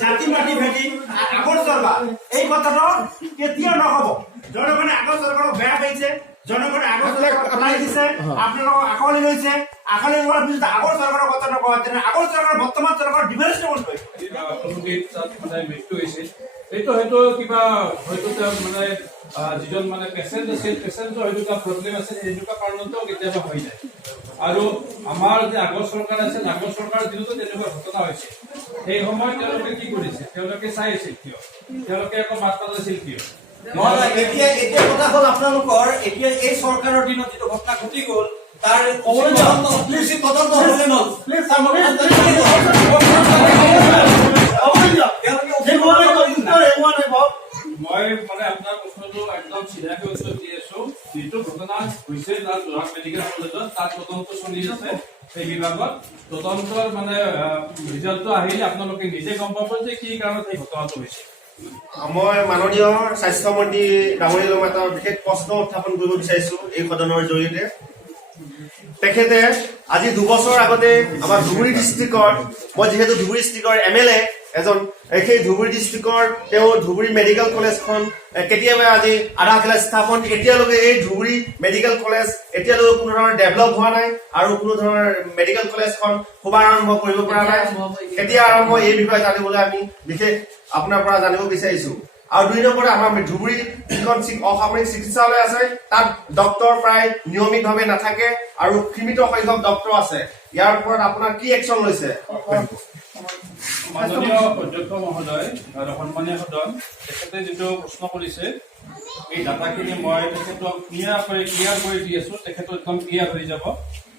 জাতি মাটি ভেটি আগৰ চৰকাৰ এই কথাটো কেতিয়াও নহ'ব জনগণে আগৰ চৰকাৰক বেয়া পাইছে জনগণে আগৰ চৰকাৰক পেলাই দিছে আপোনালোকক আঁকোৱালি লৈছে আঁকোৱালি লোৱাৰ পিছত আগৰ চৰকাৰৰ কথা নকয় তেনে আগৰ চৰকাৰ বৰ্তমান চৰকাৰ ডিফাৰেন্স নকৰিব মানে মৃত্যু হৈছিল এইটো হয়তো কিবা হয়তো মানে যিজন মানে পেচেণ্ট আছিল পেচেণ্টৰ হয়তো কিবা প্ৰব্লেম আছিল এনেকুৱা কাৰণতো কেতিয়াবা হৈ যায় আৰু আমাৰ যে আগৰ চৰকাৰ আছিল আগৰ চৰকাৰৰ দিনতো তেনেকুৱা ঘটনা হৈছিল সেই সময়ত তেওঁলোকে কি কৰিছে তেওঁলোকে চাই আছিল কিয় তেওঁলোকে আকৌ মাত মাতিছিল কিয় এতিয়া কথা হ'ল আপোনালোকৰ এতিয়া এই চৰকাৰৰ দিনত যিটো ঘটনা ঘটি গ'ল তাৰ তদন্ত হ'লে নল মই মানে আপোনাৰ প্ৰশ্নটো একদম চিধাকৈ উত্তৰ দি আছো যিটো ঘটনা হৈছে তাৰ যোৰহাট মেডিকেল কলেজত তাত তদন্ত চলি আছে সেই বিভাগত তদন্তৰ মানে ৰিজাল্টটো আহিলে আপোনালোকে নিজে গম পাব যে কি কাৰণত এই ঘটনাটো হৈছে মই মাননীয় স্বাস্থ্যমন্ত্ৰী ডাঙৰীয়ালৈ এটা বিশেষ প্ৰশ্ন উত্থাপন কৰিব বিচাৰিছো এই সদনৰ জৰিয়তে তেখেতে আজি 2 বছৰ আগতে আমাৰ ধুবুৰী ডিষ্ট্ৰিক্টৰ মই যিহেতু ধুবুৰী ডিষ্ট্ৰিক্টৰ MLA এজন সেই ধুবুৰী ডিষ্ট্ৰিক্টৰ তেওঁ ধুবুৰী মেডিকেল কলেজখন কেতিয়াবা আজি আধাখিলা স্থাপন এতিয়ালৈকে এই ধুবুৰী মেডিকেল কলেজ এতিয়ালৈকে কোনো ধৰণৰ ডেভেলপ হোৱা নাই আৰু কোনো ধৰণৰ মেডিকেল কলেজখন শুভাৰম্ভ কৰিব পৰা নাই কেতিয়া আৰম্ভ এই বিষয়ে জানিবলৈ আমি বিশেষ আপোনাৰ পৰা জানিব বিচাৰিছো আৰু 2 নম্বৰে আমাৰ ধুবুৰী যিখন অসামৰিক চিকিৎসালয় আছে তাত ডক্টৰ প্ৰায় নিয়মিতভাৱে নাথাকে আৰু সীমিত সংখ্যক ডক্টৰ আছে ইয়াৰ ওপৰত আপোনাৰ কি একচন লৈছে মাননীয় অধ্যক্ষ মহোদয় আৰু সন্মানীয় সদন তেখেতে যিটো প্ৰশ্ন কৰিছে এই ডাটাখিনি মই তেখেতক ক্লিয়াৰ কৰি দি আছো তেখেত একদম ক্লিয়াৰ হৈ যাব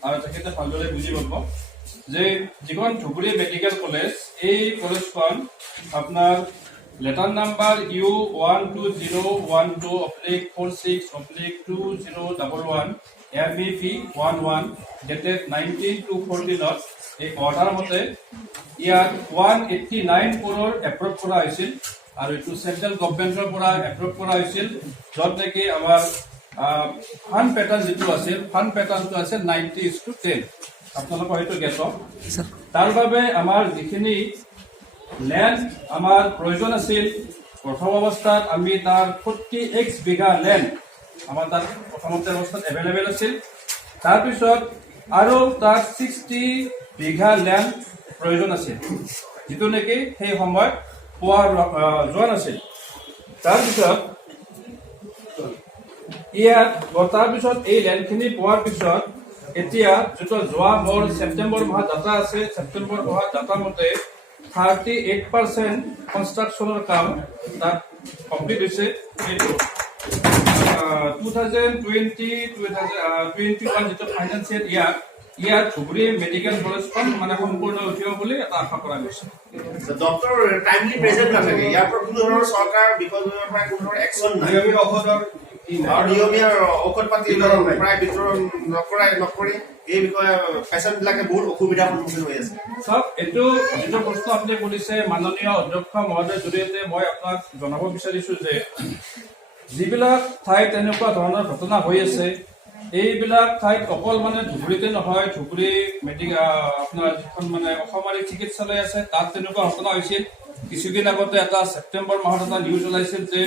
আৰু তেখেতে ভালদৰে বুজি পাব যে যিখন ধুবুৰী মেডিকেল কলেজ এই কলেজখন আপোনাৰ letter number U12012/46/2011 MEP 11 dated 19/2/14 এই অৰ্ডাৰ মতে ইয়াত 189 crore এপ্ৰুভ কৰা হৈছিল আৰু এইটো চেন্ট্ৰেল গভৰ্ণমেণ্টৰ পৰা এপ্ৰুভ কৰা হৈছিল য'ত নেকি আমাৰ ফাণ্ড পেটাৰ্ণ যিটো আছিল ফাণ্ড পেটাৰ্ণটো আছিল 90:10 আপোনালোকৰ হয়তো জ্ঞাত তাৰ বাবে আমাৰ যিখিনি লেণ্ড আমাৰ প্ৰয়োজন আছিল প্ৰথম অৱস্থাত আমি তাৰ 40x বিঘা লেণ্ড আমাৰ তাত প্ৰথমতে অৱস্থাত এভেইলেবল আছিল তাৰপিছত আৰু তাৰ 60 বিঘা লেণ্ড প্ৰয়োজন আছিল যিটো নেকি সেই সময়ত পোৱা যোৱা নাছিল তাৰপিছত এই লেণ্ডখিনি পোৱাৰ পিছত এতিয়া যিটো যোৱা মোৰ ছেপ্টেম্বৰ মাহত ডাটা আছে ছেপ্টেম্বৰ মাহত ডাটা মতে 38% কনষ্ট্ৰাকশ্যনৰ কাম তাত কমপ্লিট হৈছে এইটো 2020-2021 যিটো ফাইনেন্সিয়েল ইয়াত ধুবুৰী মেডিকেল কলেজখন মানে সম্পূৰ্ণ উঠিব বুলি এটা আশা কৰা গৈছে ডক্টৰ টাইমলি প্ৰেজেন্ট নাথাকে ইয়াৰ পৰা কোনো ধৰণৰ চৰকাৰ বিকল্পৰ পৰা কোনো ধৰণৰ একচন নাই নিয়মীয়া ঔষধ পাতি প্ৰায় বিতৰণ নকৰি এই বিষয়ে পেচেণ্ট বিলাকে বহুত অসুবিধাৰ সন্মুখীন হৈ আছে চাওক এইটো যিটো প্ৰশ্ন আপুনি কৰিছে মাননীয় অধ্যক্ষ মহোদয়ৰ জৰিয়তে মই আপোনাক জনাব বিচাৰিছো যে যিবিলাক ঠাইত এনেকুৱা ধৰণৰ ঘটনা হৈ আছে এইবিলাক ঠাইত অকল মানে ধুবুৰীতে নহয় ধুবুৰী মেডিকেল আপোনাৰ যিখন মানে অসামৰিক চিকিৎসালয় আছে তাত তেনেকুৱা ঘটনা হৈছিল কিছুদিন আগতে এটা ছেপ্টেম্বৰ মাহত এটা নিউজ ওলাইছিল যে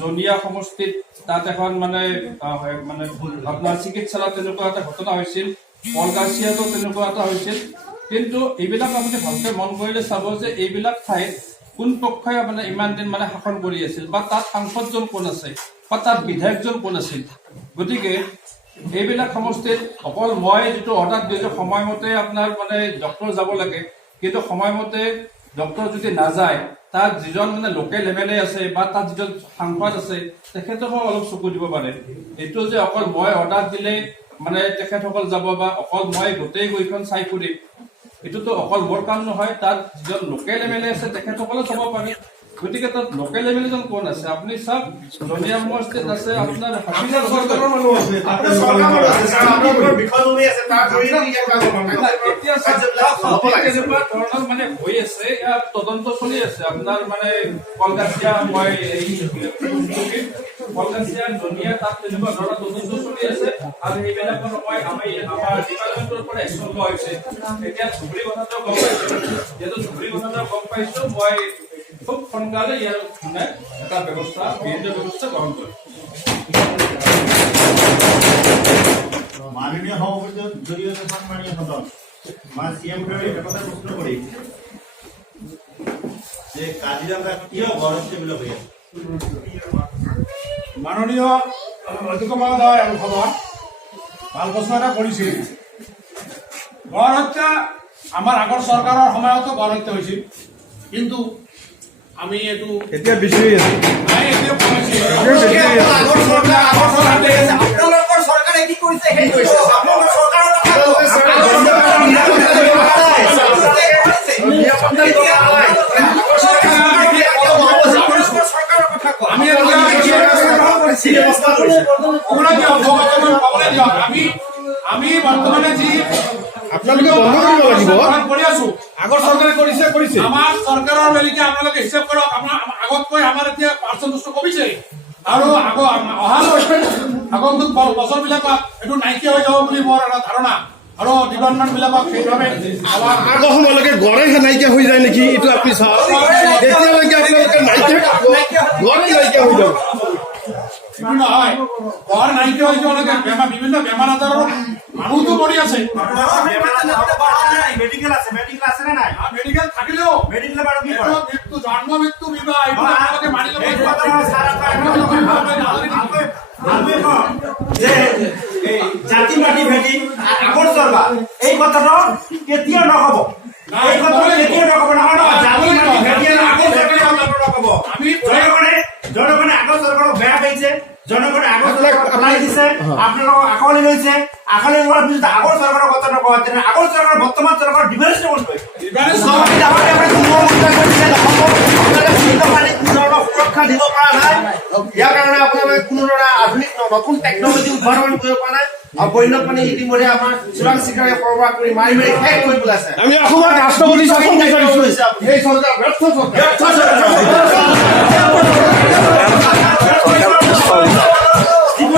জনিয়া সমষ্টিত তাত এখন মানে আপোনাৰ চিকিৎসালয়ত তেনেকুৱা এটা ঘটনা হৈছিল কলগাছিয়াতো তেনেকুৱা এটা হৈছিল কিন্তু এইবিলাক আপুনি ভালকে মন কৰিলে চাব যে এইবিলাক ঠাইত কোন পক্ষই মানে ইমান দিন মানে শাসন কৰি আছিল বা তাত সাংসদজন কোন আছে বা তাত বিধায়কজন কোন আছিল গতিকে এইবিলাক সমষ্টিত অকল মই যিটো অৰ্ডাৰ দিছো সময়মতে আপোনাৰ মানে ডক্টৰ যাব লাগে কিন্তু সময়মতে ডক্টৰ যদি নাযায় তাত যিজন মানে লোকেল MLA আছে বা তাত যিজন সাংসদ আছে তেখেতসকল অলপ চকু দিব পাৰে এইটো যে অকল মই অৰ্ডাৰ দিলে মানে তেখেতসকল যাব বা অকল মই গোটেই গৈখন চাই ফুৰিম এইটোতো অকল মোৰ কাম নহয় তাত যিজন লোকেল MLA আছে তেখেতসকলে চাব পাৰে গতিকে তাত লোকেল লেভেলত কোন আছে? আপুনি চাওক, জনীয়া সমষ্টিত আছে আপোনাৰ আপোনাৰ চৰকাৰৰ মানুহ আছে আপোনাৰ চৰকাৰ মানুহ আছে, ছাৰ, আপোনালোকৰ বিষয়ভূমি আছে, তাৰ জৰিয়তে ইয়াত কাম কৰিব পাৰে। এতিয়া কাৰ্যবিলাক হ'ব লাগে। কেনেকুৱা ধৰণৰ মানে হৈ আছে, ইয়াত তদন্ত চলি আছে। আপোনাৰ মানে কলকাতিয়া মই এই কলকাতিয়া জনীয়া তাত তেনেকুৱা ধৰণৰ তদন্ত চলি আছে আৰু সেইবিলাকৰ মই আমাৰ ডিপাৰ্টমেণ্টৰ পৰা একশ্যন লোৱা হৈছে। এতিয়া ধুবুৰী কথাটো গম পাইছো, যিহেতু ধুবুৰী কথাটো গম পাইছো, মই খুব সোনকালে ইয়াৰ মানে এটা ব্যৱস্থা বিহিত ব্যৱস্থা গ্ৰহণ কৰিম। মাননীয় সভাপতিৰ জৰিয়তে সন্মানীয় সদন মই CM এটা কথা প্ৰশ্ন কৰিছে যে কাজিৰঙা কিয় গড় হৈ আছে? মাননীয় অধ্যক্ষ মহোদয় আৰু সভা ভাল প্ৰশ্ন এটা কৰিছিল। গড় হত্যা আমাৰ আগৰ চৰকাৰৰ সময়তো গড় হত্যা হৈছিল, কিন্তু আমি এইটো এতিয়া বিচৰি আছো। এতিয়া বনাইছিল। আগৰ চৰকাৰে আপোনালোকৰ চৰকাৰে কি কৰিছে সেইটো আপোনালোকৰ চৰকাৰৰ কথা আমি আমি বৰ্তমানে যি আপোনালোকে বন্ধ কৰিব লাগিব। কৰি আছো, আগৰ চৰকাৰে কৰিছে আমাৰ চৰকাৰৰ মেলিকে আপোনালোকে হিচাপ কৰক। আমাৰ আগতকৈ আমাৰ এতিয়া পাৰ্চেণ্টেজ কমিছে আৰু আগন্তুক বছৰ বিলাকত এইটো নাইকিয়া হৈ যাব বুলি মোৰ এটা ধাৰণা আৰু ডিপাৰ্টমেণ্ট বিলাকক সেইভাৱে আগৰ সময়লৈকে গড়ে নাইকিয়া হৈ যায় নেকি? এইটো আপুনি চাওক, এতিয়ালৈকে আপোনালোকে গড়ে নাইকিয়া হৈ যাব। এইটো নহয়, গড় নাইকিয়া হৈ যোৱালৈকে বিভিন্ন বেমাৰ আজাৰৰ মানুহতো মৰি আছে। মেডিকেল আছে, মেডিকেল আছে নে নাই? মেডিকেল থাকিলেও মেডিকেল বাৰু কি কৰে? মৃত্যু, জন্ম মৃত্যু বিবাহ এইবোৰ আপোনালোকে মানি ল'ব এই লাগিব। কথা নহয়, ছাৰ, ভালকৈ কওক যে এই জাতি পাতি ভেটি আগৰ চৰকাৰ এই কথাটো কেতিয়াও নহ'ব। এই কথাটো কেতিয়াও নহ'ব। নহয় নহয়, জাতি পাতি ভেটি আৰু আগৰ চৰকাৰে নহ'ব। জনগণে আগৰ চৰকাৰক বেয়া পাইছে, জনগণে আগৰ চৰকাৰক পেলাই দিছে, আপোনালোকক আঁকোৱালি লৈছে। আঁকোৱালি লোৱাৰ পিছত আগৰ চৰকাৰৰ কথা নকয়, তেনে আগৰ চৰকাৰ বৰ্তমান চৰকাৰ ডিফাৰেঞ্চ কৰিব। সুৰক্ষা দিব পৰা নাই, ইয়াৰ কাৰণে আপোনালোকে কোনো ধৰণৰ আধুনিক নতুন টেকনলজি উদ্ভাৱন কৰিব পৰা নাই আৰু বন্যপ্ৰাণী ইতিমধ্যে আমাৰ চোৰাং চিকাৰীয়ে সৰবৰাহ কৰি মাৰি মাৰি শেষ কৰি পেলাইছে। আমি অসমত ৰাষ্ট্ৰপতি শাসন বিচাৰিছো। এই চৰকাৰ ব্যৰ্থ চৰকাৰ। জীৱ